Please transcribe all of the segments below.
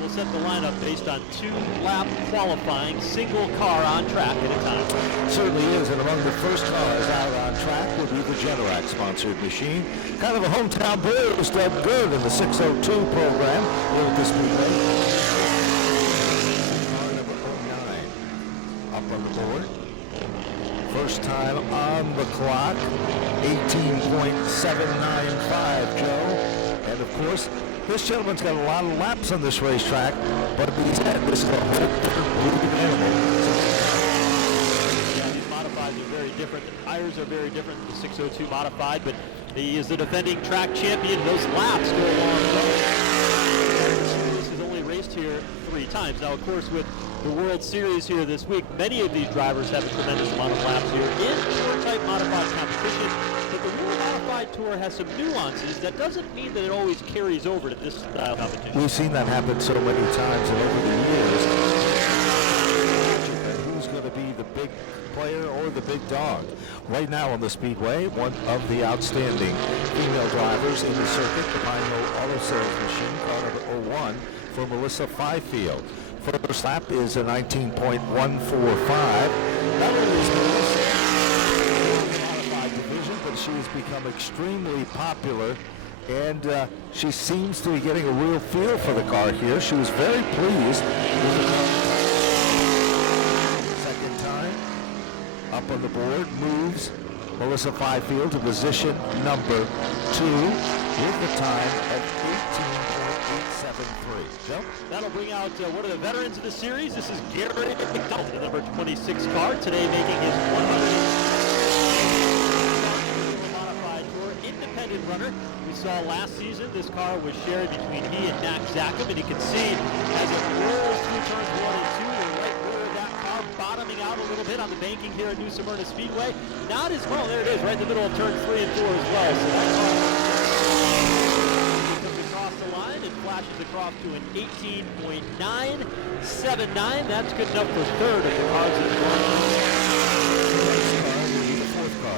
will set the lineup based on 2-lap qualifying, single car on track at a time. Certainly is, and among the first cars out on track will be the Generac-sponsored machine. Kind of a hometown boy was dubbed good in the 602 program here at the Speedway. Car number 09 up on the board. First time on the clock, 18.795, Joe. And of course, this gentleman's got a lot of laps on this racetrack, but he said this is a whole different breed of animal. Yeah, these modifieds are very different. The tires are very different than the 602 modified, but he is the defending track champion. Those laps go along. This has only raced here 3 times. Now, of course, with the World Series here this week, many of these drivers have a tremendous amount of laps here in short-type modified competition. But the World Modified Tour has some nuances. That doesn't mean that it always carries over to this style competition. We've seen that happen so many times and over the years. Who's going to be the big player or the big dog? Right now on the Speedway, one of the outstanding female drivers in the circuit, the Pino Auto Sales Machine, car number 01 for Melissa Fifield. First lap is a 19.145. Not only is Melissa she has become extremely popular, and she seems to be getting a real feel for the car here. She was very pleased with the car. Second time up on the board moves Melissa Fifield to position number 2 with the time of 18.873. Joe? That'll bring out one of the veterans of the series. This is Gary McDonald, the number 26 car, today making his 100th runner. We saw last season this car was shared between he and Nau Sea, and you can see as it rolls through turns 1 and 2, the right rear of that car bottoming out a little bit on the banking here at New Smyrna Speedway. Not as well. There it is, right in the middle of turn 3 and 4 as well. So that car comes across the line and flashes across to an 18.979. That's good enough for third of the cars in the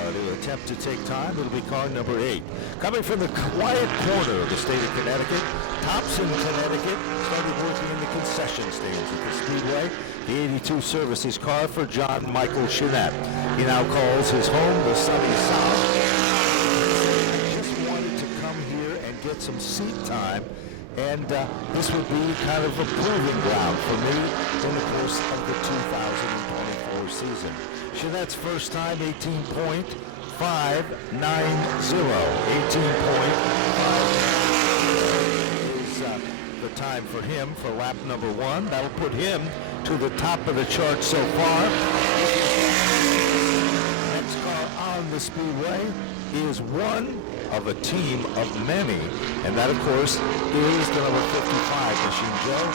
to attempt to take time. It'll be car number 8. Coming from the quiet corner of the state of Connecticut, Thompson, Connecticut, started working in the concession stands at the Speedway. The 82 services car for John Michael Chenette. He now calls his home the sunny South. He just wanted to come here and get some seat time, and this would be kind of a proving ground for me in the course of the 2024 season. Chenette's first time, 18.590. 18.5 is the time for him for lap number 1. That'll put him to the top of the chart so far. Next car on the Speedway is one of a team of many, and that, of course, is the number 55 machine, Joe.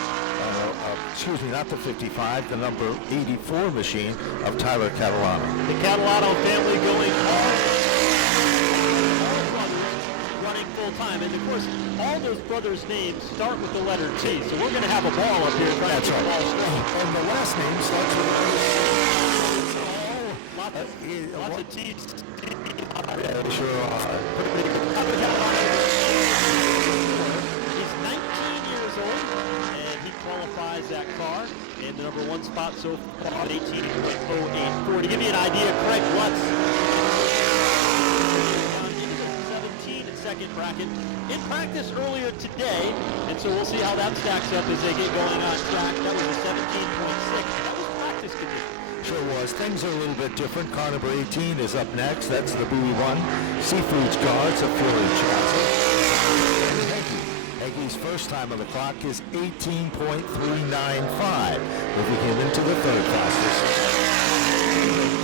Excuse me, not the 55, the number 84 machine of Tyler Catalano. The Catalano family going hard. All brothers running full time. And of course, all those brothers' names start with the letter T. So we're going to have a ball up here. That's right. And the last name starts with lots of T's. Yeah, they sure are. He's 19 years old. Qualifies that car in the number 1 spot so far, 18.084. To give you an idea, Craig Lutz into the 17 and second bracket in practice earlier today, and so we'll see how that stacks up as they get going on track. That was a 17.6. That was practice condition. Sure was. Things are a little bit different. Car number 18 is up next. That's the BB1 Seafoods car. It's a Fury chassis. His first time on the clock is 18.395, moving him into the third fastest.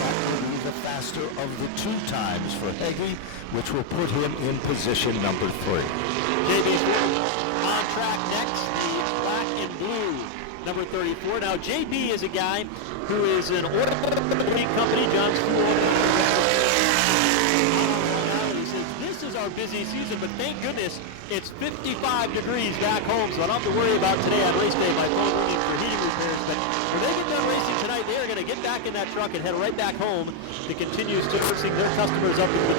That will be the faster of the 2 times for Heggie, which will put him in position number 3. JB's on track next, the black and blue, number 34. Now, JB is a guy who is an oil company, John Stoup. Our busy season, but thank goodness it's 55 degrees back home, so I don't have to worry about today on race day my phone ringing for heating repairs. But when they get done racing tonight, they are going to get back in that truck and head right back home to continue servicing their customers up in the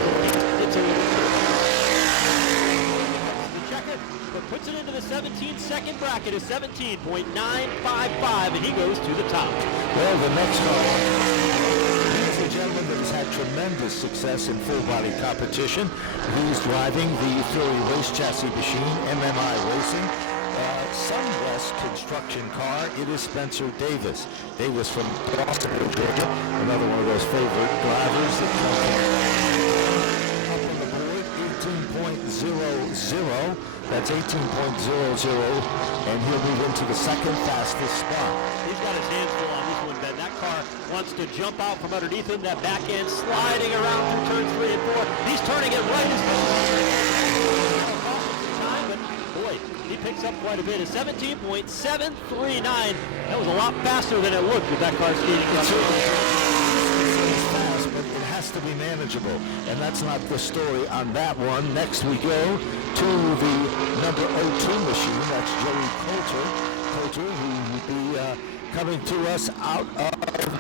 Chequered but puts it into the 17-second bracket of 17.955, and he goes to the top. Well, the next car, he's a gentleman that has had tremendous success in full-body competition. He's driving the Fury race chassis machine, MMI Racing. Sunwest construction car. It is Spencer Davis. Davis from Boston, Georgia. Another one of those favorite drivers that come up on the board. 18.00. That's 18.00, and he'll move into the second fastest spot. He's got his hands full on this one, Ben. That car wants to jump out from underneath him. That back end sliding around through turns 3 and 4. He's turning it right as time, but boy, he picks up quite a bit. A 17.739. That was a lot faster than it looked with that car skating up. It has to be manageable, and that's not the story on that one. Next we go to the number 02 machine. That's Joey Coulter, who will be coming to us out of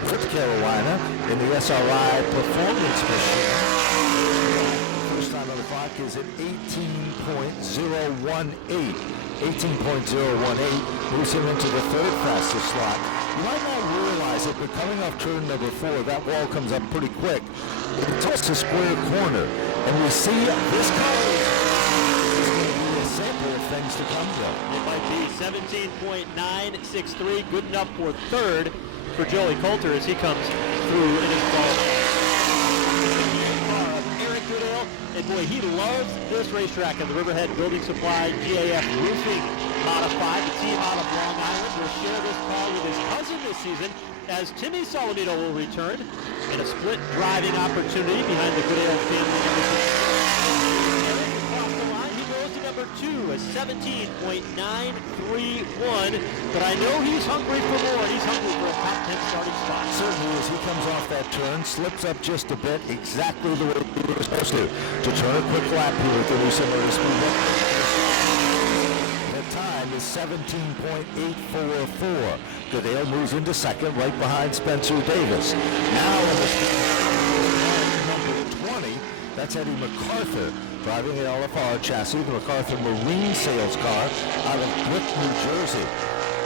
North Carolina in the SRI Performance machine. First time on the clock is at 18.018. 18.018 moves him into the third fastest slot. You might not realize it, but coming off turn number 4, that wall comes up pretty quick. It's just a square corner, and we see this car is going to be a sample of things to come, Joe. It might be 17.963, good enough for third for Joey Coulter as he comes through in his car. And boy, he loves this racetrack at the Riverhead Building Supply GAF Roofing Modified. The team out of Long Island will share this car with his cousin this season as Timmy Solomito will return in a split driving opportunity behind the Goodale family. Across the line, he goes to number 2, a 17.931. But I know he's hungry for more. He's hungry for a top 10 starting spot. Certainly, as he comes off that turn, slips up just a bit, exactly the way he was supposed to turn a quick lap here at the New Smyrna Speedway. The time is 17.844. Goodale moves into second, right behind Spencer Davis. Now in the number 20, that's Eddie MacArthur, driving an LFR chassis, the MacArthur Marine Sales car out of Glick, New Jersey.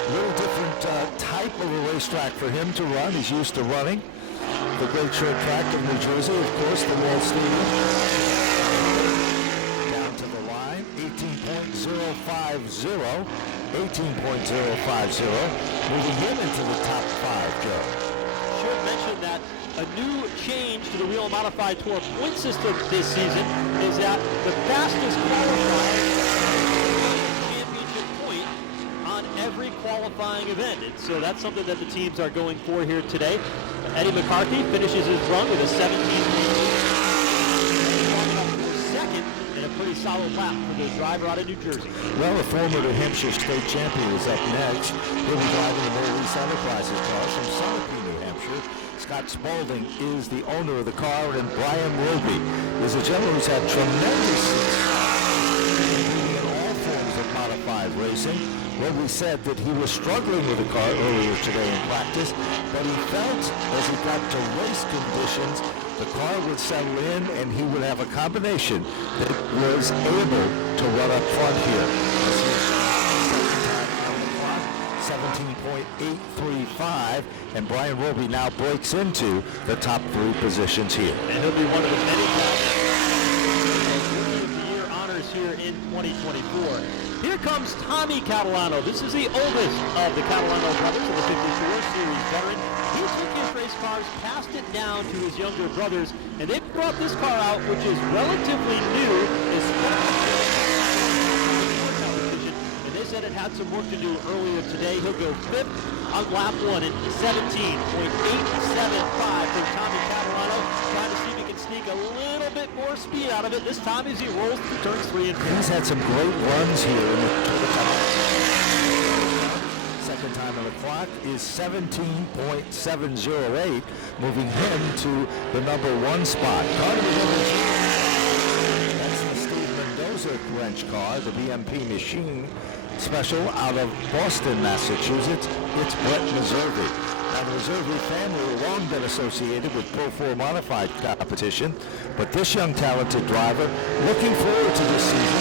A little different type of a racetrack for him to run. He's used to running the great short track of New Jersey, of course, the Wall Stadium. Down to the line, 18.050, 18.050, moving him into the top 5, Joe. Should mention that a new change to the Wheel Modified Tour point system this season is that the fastest qualifier championship point on every qualifying event. And so that's something that the teams are going for here today. Eddie McCarthy finishes his run with a 17.8. Second, and a pretty solid lap for the driver out of New Jersey. Well, the former New Hampshire state champion is up next. He'll be driving the Maurice Enterprises car from Sunapee, New Hampshire. Scott Spaulding is the owner of the car, and Brian Roby is a gentleman who's had tremendous success in all forms of modified racing. Roby said that he was struggling with the car earlier today in practice, but he felt as he got to race conditions, the car would settle in and he would have a combination that was able to run up front here. 17.835, and Brian Roby now breaks into the top 3 positions here. And he'll be one of the many Rookie of the Year honors here in 2024. Here comes Tommy Catalano. This is the oldest of the Catalano brothers of the 54 Series veteran. He took his race cars, passed it down to his younger brothers, and they brought this car out, which is relatively new, and they said it had some work to do earlier today. He'll go 5th on lap 1 in 17.875 for Tommy Catalano, trying to see if he can sneak a little bit more speed out of it this time as he rolls through turns 3 and 4. He's had some great runs here in the second time on the clock is 17.708, moving him to the number 1 spot. Car number 2, that's the Steve Mendoza wrench car, the BMP machine special out of Boston, Massachusetts. It's Brett Meservey. Now, the Meservey family have long been associated with Pro 4 modified competition, but this young talented driver looking forward to this season.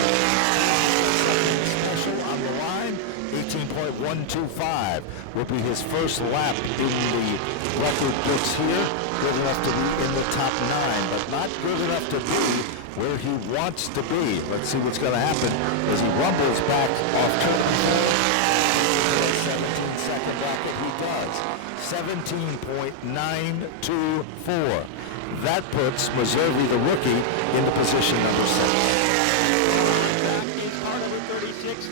18.125 will be his first lap in the record books here. Good enough to be in the top 9, but not good enough to be where he wants to be. Let's see what's going to happen as he rumbles back off turn 17-second bracket. He does 17.924. That puts Missouri, the rookie, in the position number 7.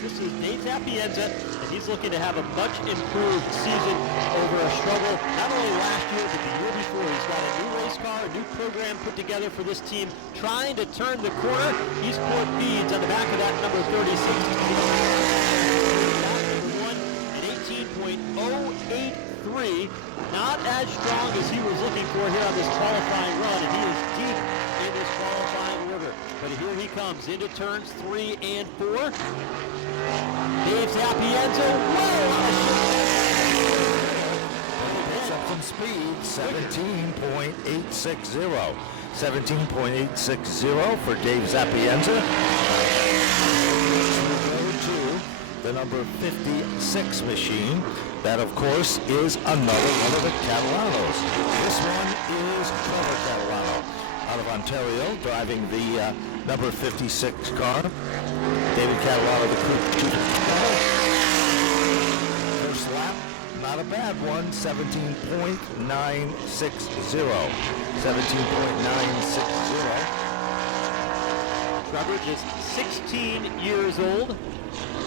This is Dave Zapienza, and he's looking to have a much improved season over a struggle not only last year but the year before. He's got a new race car, a new program put together for this team, trying to turn the corner. He's poured beads on the back of that number 36. Number 1 at 18.083. Not as strong as he was looking for here on this qualifying run, and he is deep in this qualifying order. But here he comes into turns 3 and 4. Dave Zapienza, picks up some speed, 17.860. 17.860 for Dave Zapienza. We go to the number 56 machine. That, of course, is another one of the Catalanos. This one is Trevor Catalano out of Ontario, driving the number 56 car. David Catalano, the crew. First lap, not a bad one, 17.960. 17.960. Trevor, just 16 years old,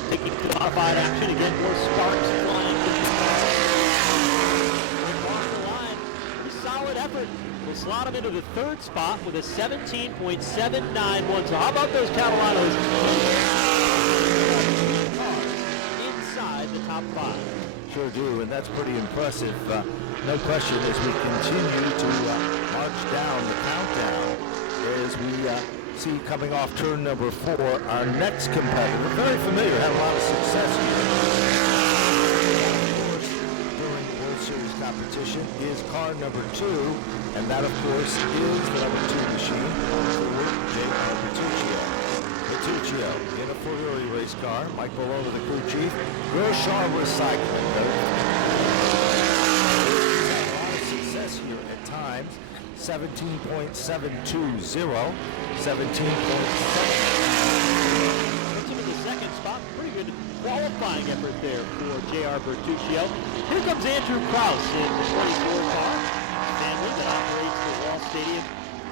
taking the modified action again. More sparks flying. Across the line, pretty solid effort. We'll slot him into the third spot with a 17.791. So how about those Catalanos inside the top 5? Sure do, and that's pretty impressive. No question, as we continue to march down the countdown, as we see coming off turn number 4, our next competitor, very familiar, had a lot of success here. Of course, during the World Series competition is car number 2, and that, of course, is the number 2 machine for J.R. Bertuccio in a Ferrari race car. Mike Bologna, the crew chief. Gershon Recycling. A lot of success here at times. 17.720. 17.7. Puts him in the second spot. Pretty good qualifying effort there for J.R. Bertuccio. Here comes Andrew Krause in the 24 car. Family that operates the Wall Stadium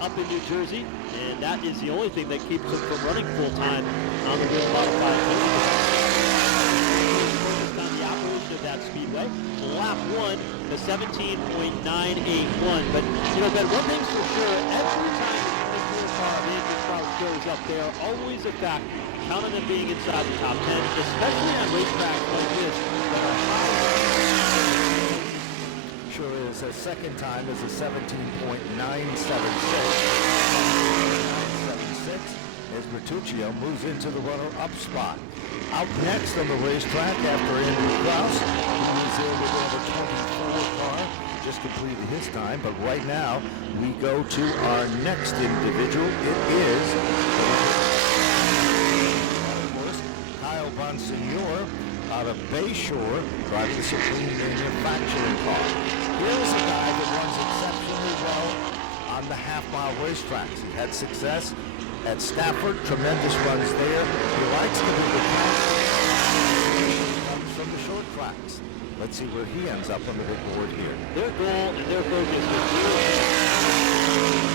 up in New Jersey, and that is the only thing that keeps him from running full-time on the real modified field. Focused on the operation of that speedway. Lap 1, the 17.981. But, you know, Ben, one thing's for sure, every time the car of Andrew Krause shows up, they are always a factor. Count on them being inside the top 10, especially on racetracks like this that are high. Sure is. A second time is a 17.976. As Bertuccio moves into the runner-up spot. Out next on the racetrack after Andrew Krause, who is in with the 24 car, just completed his time. But right now, we go to our next individual. It is, of course, Kyle Bonsignor out of Bayshore, driving the Supreme Manufacturing car. Here's a guy that runs exceptionally well on the half-mile racetracks. He had success at Stafford, tremendous runs there. He likes to be the comes from the short tracks. Let's see where he ends up on the big board here. Their goal and their focus was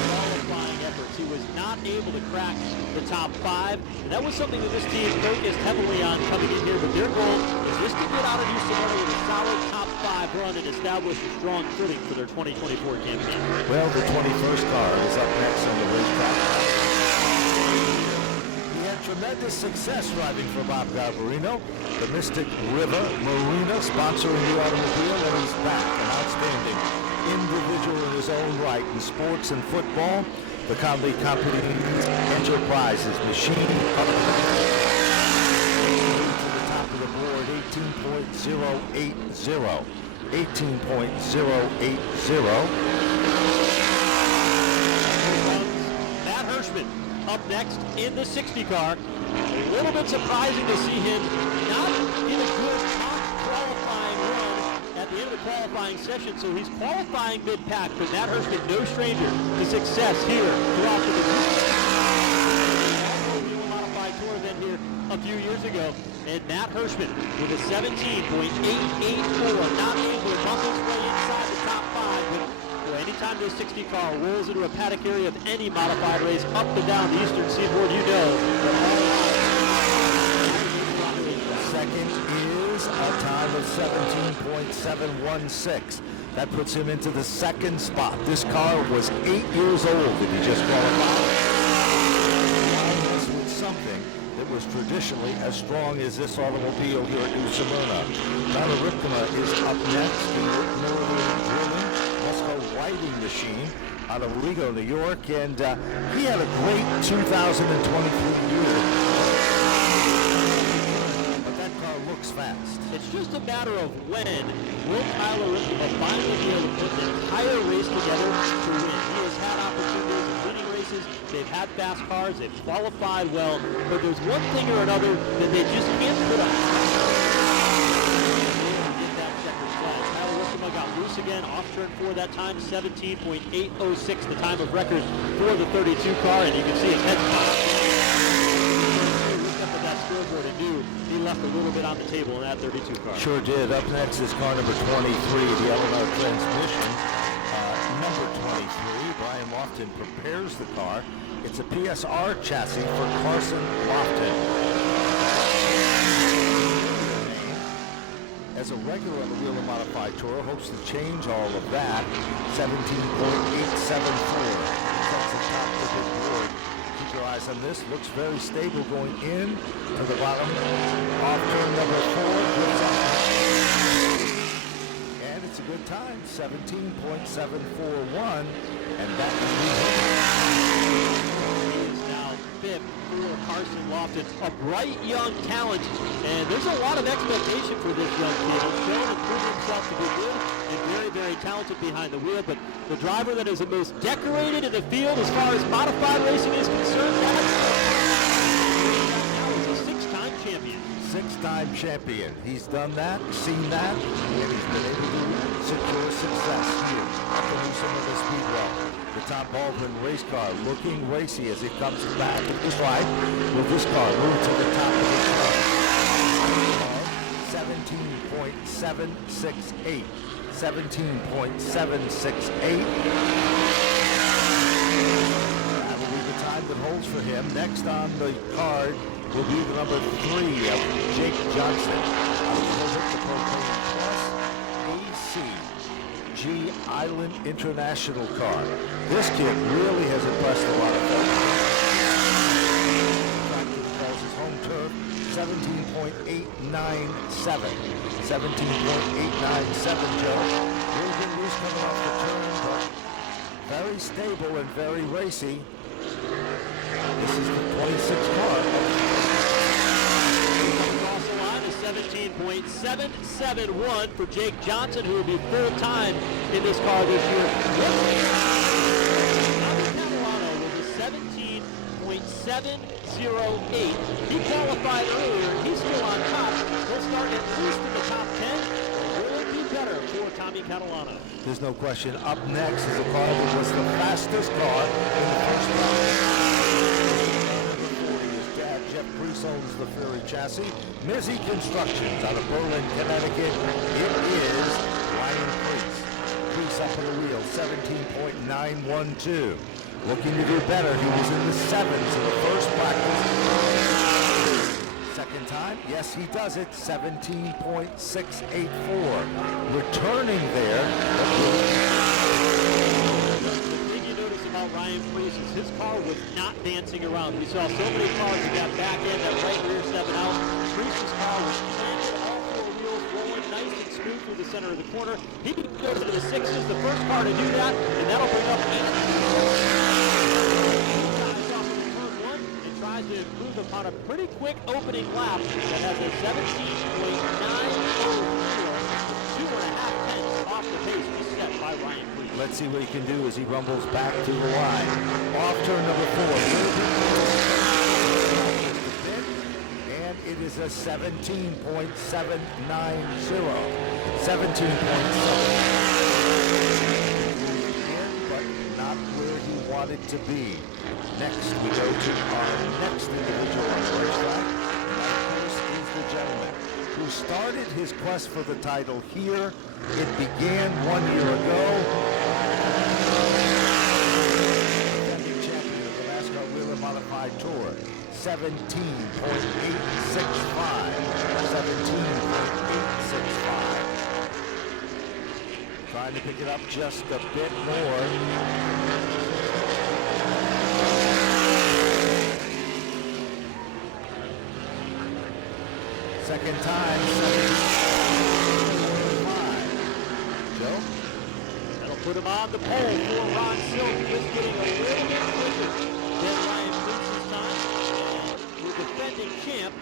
qualifying efforts. He was not able to crack the top 5, and that was something that this team focused heavily on coming in here. But their goal is just to get out of New Smyrna with a solid top 5 run and establish a strong footing for their 2024 campaign. Well, the 21st car is up next on the racetrack. He had tremendous success driving for Bob Garbarino, the Mystic River Marina, sponsoring the automobile, and he's back, an outstanding individual in his own right in sports and football. The Conley Company Enterprises machine up to the top of the board, 18.080. 18.080. Matt Hirschman up next in the 60 car. A little bit surprising to see him not in a good top at the end of the qualifying session, so he's qualifying mid-pack, but Matt Hirschman, no stranger to success here throughout the modified tour event here a few years ago. And Matt Hirschman with a 17.884, not able to bump his way inside the top 5, but anytime this 60 car rolls into a paddock area of any modified race up and down the eastern seaboard, you know that all second is a time of 17.716. That puts him into the second spot. This car was 8 years old and he just qualified. With something that was traditionally as strong as this automobile here at New Smyrna. Nau is up next in Northern German. Writing machine out of Rigo, New York, and he had a great 2023 year. But that car looks fast. It's just a matter of when will Tyler Ripkema finally be able to put the entire race together to win. He has had opportunities in winning races. They've had fast cars. They've qualified well. But there's one thing or another that they just can't put up. Got loose again, off turn 4 that time, 17.806, the time of record for the 32 car, and you can see his head looked up at that scoreboard and knew he left a little bit on the table in that 32 car. Sure did. Up next is car number 23, the Eleanor transmission. Number 23, Brian Lofton prepares the car. It's a PSR chassis for Carson Lofton. As a regular on the Whelen Modified Tour, hopes to change all of that. 17.874. That's the top of the board. Keep your eyes on this. Looks very stable going in to the bottom. Off turn number 4. And it's a good time. 17.741. And that is now fifth for Carson Lofton, a bright young talent, and there's a lot of expectation for this young kid. He's shown and proven himself to be good and very, very talented behind the wheel, but the driver that is the most decorated in the field as far as modified racing is concerned, that is a six-time champion. Six-time champion. He's done that, seen that, and he's been able to secure success here at the New Smyrna Speedway. The Tom Baldwin race car looking racy as it comes back to the right. Will this car move to the top of the car? 17.768. 17.768. That will be the time that holds for him. Next on the card will be the number 3 of Jake Johnson. G Island International car. This kid really has impressed a lot of folks. Calls his home turf 17.897. 17.897, Joe. Little bit loose coming off the turn, but very stable and very racy. This is the 26th car. 17.771 for Jake Johnson, who will be full-time in this car this year. Catalano with a 17.708. He qualified earlier. He's still on top. He'll start at least in the top 10. Will it be better for Tommy Catalano? There's no question. Up next is a car that was the fastest car in the first round. Owns the Fury chassis. Mizzy Constructions out of Berlin, Connecticut. It is Ryan Priest. Priest up on the wheel, 17.912. Looking to do better. He was in the 7s in the first practice. Second time, yes, he does it. 17.684. Returning there. Ryan Priest, his car was not dancing around. We saw so many cars that got back in, that right rear stepping out. Priest's car was planted, all 4 wheels rolling nice and smooth through the center of the corner. He goes into the 6s, the first car to do that, and that'll bring up 8. Turn 1 and tries to improve upon a pretty quick opening lap that has a 17.904, 2.5 tenths off the pace just set by Ryan Priest. Let's see what he can do as he rumbles back to the line. Off turn number 4. And it is a 17.790. 17.7. But not where he wanted to be. Next, we go to our next individual on the racetrack. And that, of course, is the gentleman who started his quest for the title here. It began 1 year ago. Defending champion of the NASCAR Whelen Modified Tour. 17.865. 17.865. Trying to pick it up just a bit more. Second time, 17.5. Joe? That'll put him on the pole for Ron Silk, just getting a little bit quicker than Ryan Prince's time. And the defending champ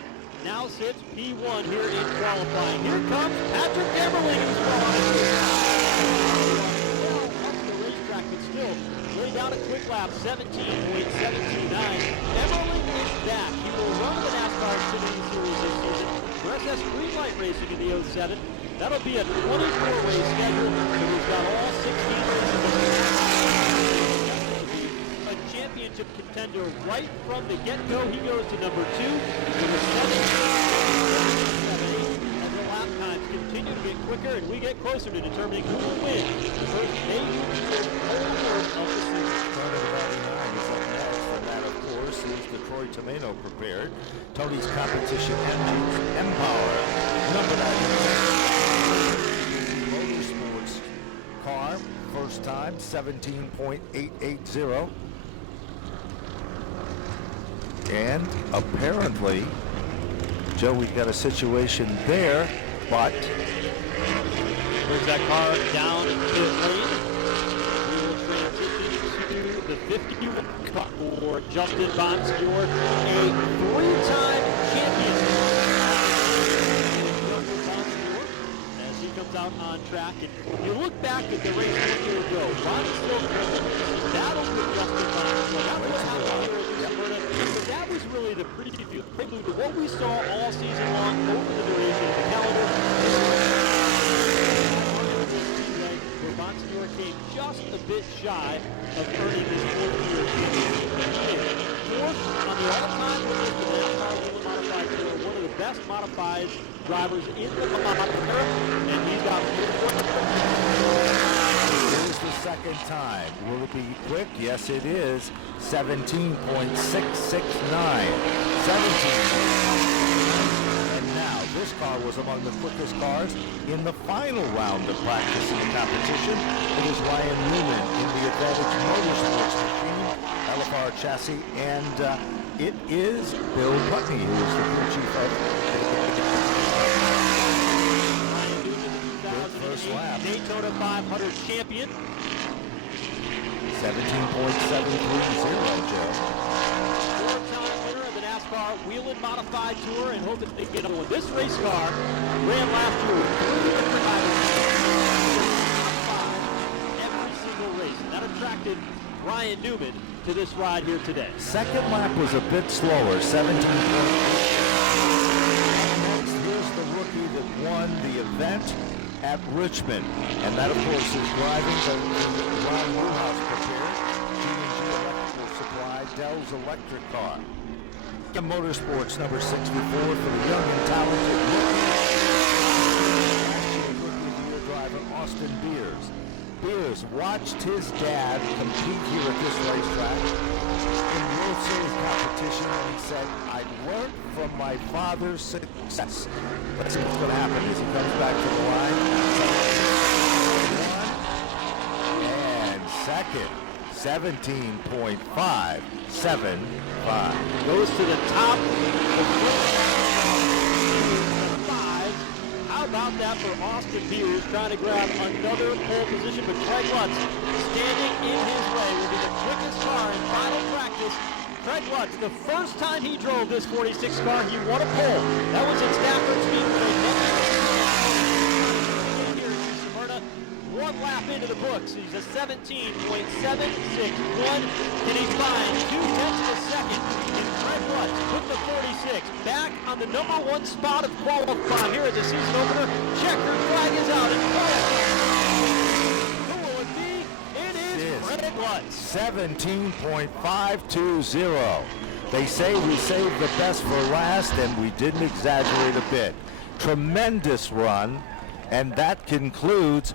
now sits P1 here in qualifying. Here comes Patrick Emerling, who's well up the racetrack, but still laid down a quick lap, 17.729. Emerling is back. He will run the NASCAR Xfinity Series this season for SS Greenlight Racing in the 07. That'll be a 24-race schedule, and we've got all 16 races. A championship contender right from the get-go. He goes to number 2 with a 7.78 as the lap times continue to get quicker, and we get closer to determining who will win the first major pole of the season. Is the Troy Tomato prepared. Tony's competition engines, Empower, number 9. Motorsports car, first time, 17.880. And apparently, Joe, we've got a situation there, but there's that car down in pit lane. We will transition to the 51 car for Justin Bonsignor, a three-time champion. As he comes out on track, and you look back at the race 1 year ago, Ron Silk battled with Justin Bonsignor. That was how here at Smyrna, but that was really the prelude to what we saw all season long over the duration of the calendar. Bonsignor came just a bit shy of earning his fourth-year championship. Fourth on the all-time list of the NASCAR Whelen Modified Tour, one of the best modified drivers in the modified era, and he's got here's the second time. Will it be quick? Yes, it is. 17.669. 17. This car was among the quickest cars in the final round of practice in the competition. It is Ryan Newman in the Advantage Motorsports machine, LFR chassis, and it is Bill Putney, who is the crew chief of Ryan Newman, first lap. Daytona 500 champion. 17.730, Joe. Whelen Modified Tour, and hope that they get on. This race car ran last year with 3 drivers every single race, and that attracted Ryan Newman to this ride here today. Second lap was a bit slower, 17. Next, here's the rookie that won the event at Richmond, and that, of course, is driving the Ron Woolhouse prepared G&G Electrical Supply Dell's electric car. Motorsports number 64 for the young and talented rookie of the year driver Austin Beers. Beers watched his dad compete here at this racetrack in World Series competition, and he said, I learned from my father's success. Let's see what's going to happen as he comes back to the line. And second. 17.575. Goes to the top. How about that for Austin Beers, trying to grab another pole position, but Craig Lutz standing in his way. Will be the quickest car in final practice. Craig Lutz, the first time he drove this 46 car, he won a pole. That was at Stafford Speedway. Here in Smyrna. 1 lap into the books. He's a 17.761. Can he find 2/10 of a second in Craig Lutz? Lutz with the 46, back on the number 1 spot of qualifying here at the season opener. Checkered flag is out and who will it be? It is Craig Lutz. 17.520. They say we saved the best for last, and we didn't exaggerate a bit. Tremendous run, and that concludes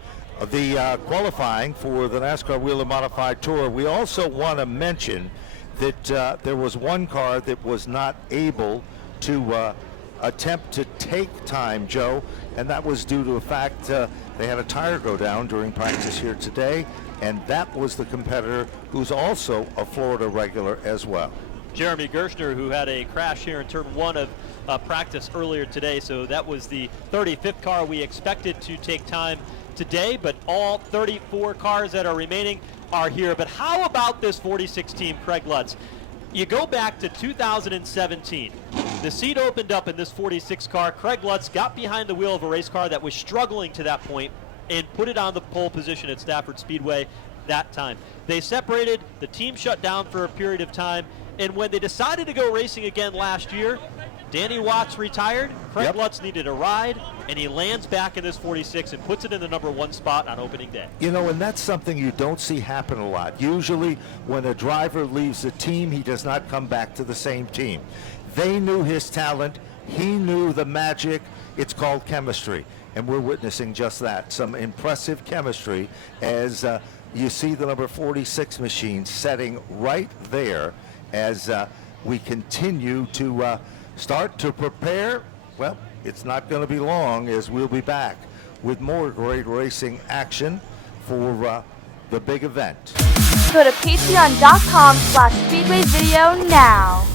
the qualifying for the NASCAR Whelen Modified Tour. We also want to mention that there was one car that was not able to attempt to take time, Joe, and that was due to the fact they had a tire go down during practice here today, and that was the competitor who's also a Florida regular as well. Jeremy Gershner, who had a crash here in turn 1 of practice earlier today, so that was the 35th car we expected to take time today, but all 34 cars that are remaining are here. But how about this 46 team, Craig Lutz? You go back to 2017. The seat opened up in this 46 car. Craig Lutz got behind the wheel of a race car that was struggling to that point and put it on the pole position at Stafford Speedway that time. They separated, the team shut down for a period of time, and when they decided to go racing again last year, Danny Watts retired, Craig Lutz needed a ride, and he lands back in this 46 and puts it in the number 1 spot on opening day. You know, and that's something you don't see happen a lot. Usually when a driver leaves a team, he does not come back to the same team. They knew his talent, he knew the magic. It's called chemistry, and we're witnessing just that. Some impressive chemistry as you see the number 46 machine setting right there as we continue to start to prepare. Well, it's not going to be long as we'll be back with more great racing action for the big event. Go to patreon.com/Speedway Video now.